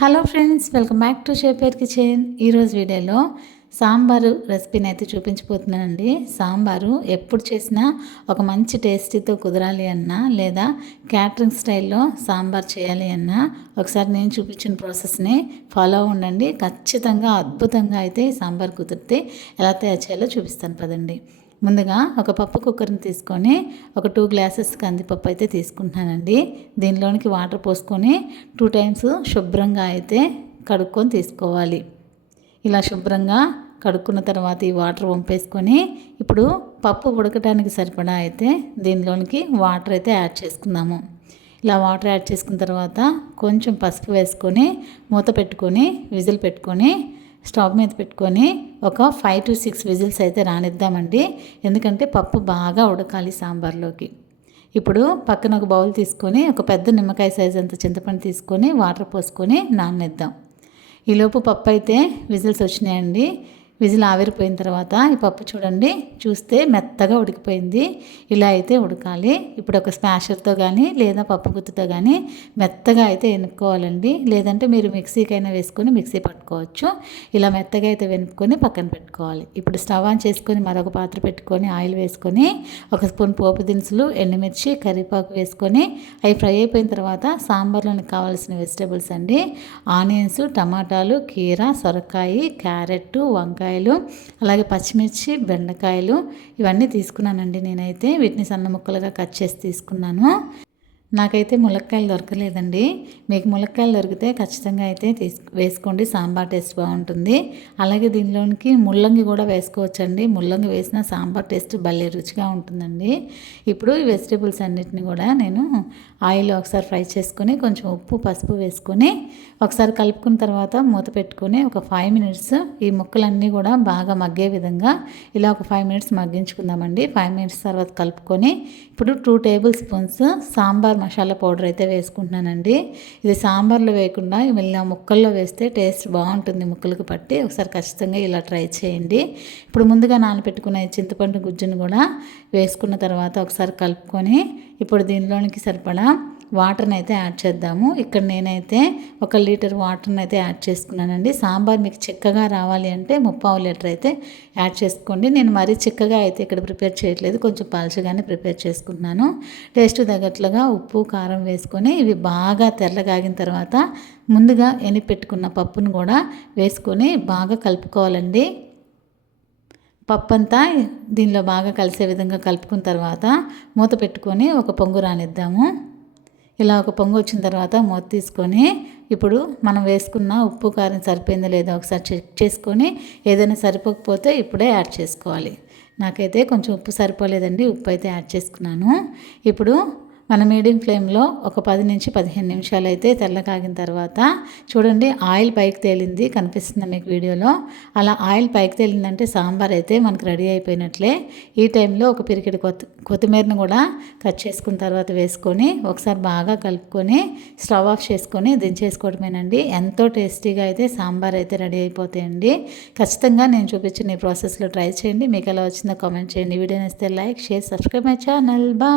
Hello friends welcome back to షేపేర్ kitchen. ఈరోజు వీడియోలో సాంబారు రెసిపీని అయితే చూపించబోతున్నానండి. సాంబారు ఎప్పుడు చేసినా ఒక మంచి టేస్టీతో కుదరాలి అన్నా లేదా క్యాటరింగ్ స్టైల్లో సాంబార్ చేయాలి అన్నా ఒకసారి నేను చూపించిన ప్రాసెస్ని ఫాలో ఉండండి ఖచ్చితంగా అద్భుతంగా అయితే సాంబార్ కుదిరితే ఎలా తయారు చేయాలో చూపిస్తాను పదండి. ముందుగా ఒక పప్పు కుక్కర్ని తీసుకొని ఒక టూ గ్లాసెస్ కందిపప్పు అయితే తీసుకుంటున్నానండి. దీనిలోనికి వాటర్ పోసుకొని టూ టైమ్స్ శుభ్రంగా అయితే కడుక్కొని తీసుకోవాలి. ఇలా శుభ్రంగా కడుక్కున్న తర్వాత ఈ వాటర్ వంపేసుకొని ఇప్పుడు పప్పు ఉడకడానికి సరిపడా అయితే దీనిలోనికి వాటర్ అయితే యాడ్ చేసుకుందాము. ఇలా వాటర్ యాడ్ చేసుకున్న తర్వాత కొంచెం పసుపు వేసుకొని మూత పెట్టుకొని విజిల్ పెట్టుకొని స్టవ్ మీద పెట్టుకొని ఒక ఫైవ్ టు సిక్స్ విజిల్స్ అయితే రానిద్దామండి. ఎందుకంటే పప్పు బాగా ఉడకాలి సాంబార్లోకి. ఇప్పుడు పక్కన ఒక బౌల్ తీసుకొని ఒక పెద్ద నిమ్మకాయ సైజ్ అంత చింతపండు తీసుకొని వాటర్ పోసుకొని నాననిద్దాం. ఈలోపు పప్పు అయితే విజిల్స్ వచ్చినాయండి. విజిల్ ఆవిరిపోయిన తర్వాత ఈ పప్పు చూడండి చూస్తే మెత్తగా ఉడికిపోయింది. ఇలా అయితే ఉడకాలి. ఇప్పుడు ఒక స్మాషర్తో కానీ లేదా పప్పు గుత్తుతో కానీ మెత్తగా అయితే వెనుక్కోవాలండి లేదంటే మీరు మిక్సీకైనా వేసుకొని మిక్సీ పట్టుకోవచ్చు. ఇలా మెత్తగా అయితే వెనుక్కొని పక్కన పెట్టుకోవాలి. ఇప్పుడు స్టవ్ ఆన్ చేసుకొని మరొక పాత్ర పెట్టుకొని ఆయిల్ వేసుకొని ఒక స్పూన్ పోపు దినుసులు ఎండుమిర్చి కరివేపాకు వేసుకొని అవి ఫ్రై అయిపోయిన తర్వాత సాంబార్లోని కావాల్సిన వెజిటేబుల్స్ అండి. ఆనియన్స్ టమాటాలు కీర సొరకాయ క్యారెట్ వంకాయ వంకాయలు అలాగే పచ్చిమిర్చి బెండకాయలు ఇవన్నీ తీసుకున్నానండి నేనైతే. వీటిని సన్న ముక్కలుగా కట్ చేసి తీసుకున్నాను. నాకైతే ములక్కాయలు దొరకలేదండి. మీకు ములక్కాయలు దొరికితే ఖచ్చితంగా అయితే తీసు వేసుకోండి. సాంబార్ టేస్ట్ బాగుంటుంది. అలాగే దీనిలోనికి ముల్లంగి కూడా వేసుకోవచ్చండి. ముల్లంగి వేసిన సాంబార్ టేస్ట్ భలే రుచిగా ఉంటుందండి. ఇప్పుడు ఈ వెజిటేబుల్స్ అన్నిటిని కూడా నేను ఆయిల్ ఒకసారి ఫ్రై చేసుకొని కొంచెం ఉప్పు పసుపు వేసుకొని ఒకసారి కలుపుకున్న తర్వాత మూత పెట్టుకొని ఒక ఫైవ్ మినిట్స్ ఈ ముక్కలన్నీ కూడా బాగా మగ్గే విధంగా ఇలా ఒక ఫైవ్ మినిట్స్ మగ్గించుకుందామండి. ఫైవ్ మినిట్స్ తర్వాత కలుపుకొని ఇప్పుడు two tablespoons sambar masala powder అయితే వేసుకుంటున్నానండి. ఇది సాంబార్లో వేయకుండా ఇలా ముక్కల్లో వేస్తే టేస్ట్ బాగుంటుంది ముక్కలకు పట్టి. ఒకసారి ఖచ్చితంగా ఇలా ట్రై చేయండి. ఇప్పుడు ముందుగా నానబెట్టుకున్న చింతపండు గుజ్జును కూడా వేసుకున్న తర్వాత ఒకసారి కలుపుకొని ఇప్పుడు దీనిలోనికి సరిపడా వాటర్ని అయితే యాడ్ చేద్దాము. ఇక్కడ నేనైతే ఒక లీటర్ వాటర్ని అయితే యాడ్ చేసుకున్నానండి. సాంబార్ మీకు చిక్కగా రావాలి అంటే ముప్పావు లీటర్ అయితే యాడ్ చేసుకోండి. నేను మరీ చిక్కగా అయితే ఇక్కడ ప్రిపేర్ చేయట్లేదు. కొంచెం పలచగానే ప్రిపేర్ చేసుకుంటున్నాను. టేస్ట్ తగ్గట్లుగా ఉప్పు కారం వేసుకొని ఇవి బాగా తెల్లగాగిన తర్వాత ముందుగా ఎని పెట్టుకున్న పప్పును కూడా వేసుకొని బాగా కలుపుకోవాలండి. పప్పు అంతా దీనిలో బాగా కలిసే విధంగా కలుపుకున్న తర్వాత మూత పెట్టుకొని ఒక పొంగు రానిద్దాము. ఇలా ఒక పొంగు వచ్చిన తర్వాత మూత తీసుకొని ఇప్పుడు మనం వేసుకున్న ఉప్పు కారం సరిపోయిందో లేదో ఒకసారి చెక్ చేసుకొని ఏదైనా సరిపోకపోతే ఇప్పుడే యాడ్ చేసుకోవాలి. నాకైతే కొంచెం ఉప్పు సరిపోలేదండి ఉప్పు అయితే యాడ్ చేసుకున్నాను. ఇప్పుడు మన మీడియం ఫ్లేమ్లో ఒక పది నుంచి పదిహేను నిమిషాలు అయితే తెల్లకాగిన తర్వాత చూడండి ఆయిల్ పైకి తేలింది కనిపిస్తుంది మీకు వీడియోలో. అలా ఆయిల్ పైకి తేలిందంటే సాంబార్ అయితే మనకు రెడీ అయిపోయినట్లే. ఈ టైంలో ఒక పిరికిడి కొత్త కొత్తిమీరను కూడా కట్ చేసుకున్న తర్వాత వేసుకొని ఒకసారి బాగా కలుపుకొని స్టవ్ ఆఫ్ చేసుకొని దించేసుకోవడమేనండి. ఎంతో టేస్టీగా అయితే సాంబార్ అయితే రెడీ అయిపోతాయండి. ఖచ్చితంగా నేను చూపించిన ఈ ప్రాసెస్లో ట్రై చేయండి. మీకు ఎలా వచ్చిందో కామెంట్ చేయండి. Video నేస్తే like share subscribe my channel. బా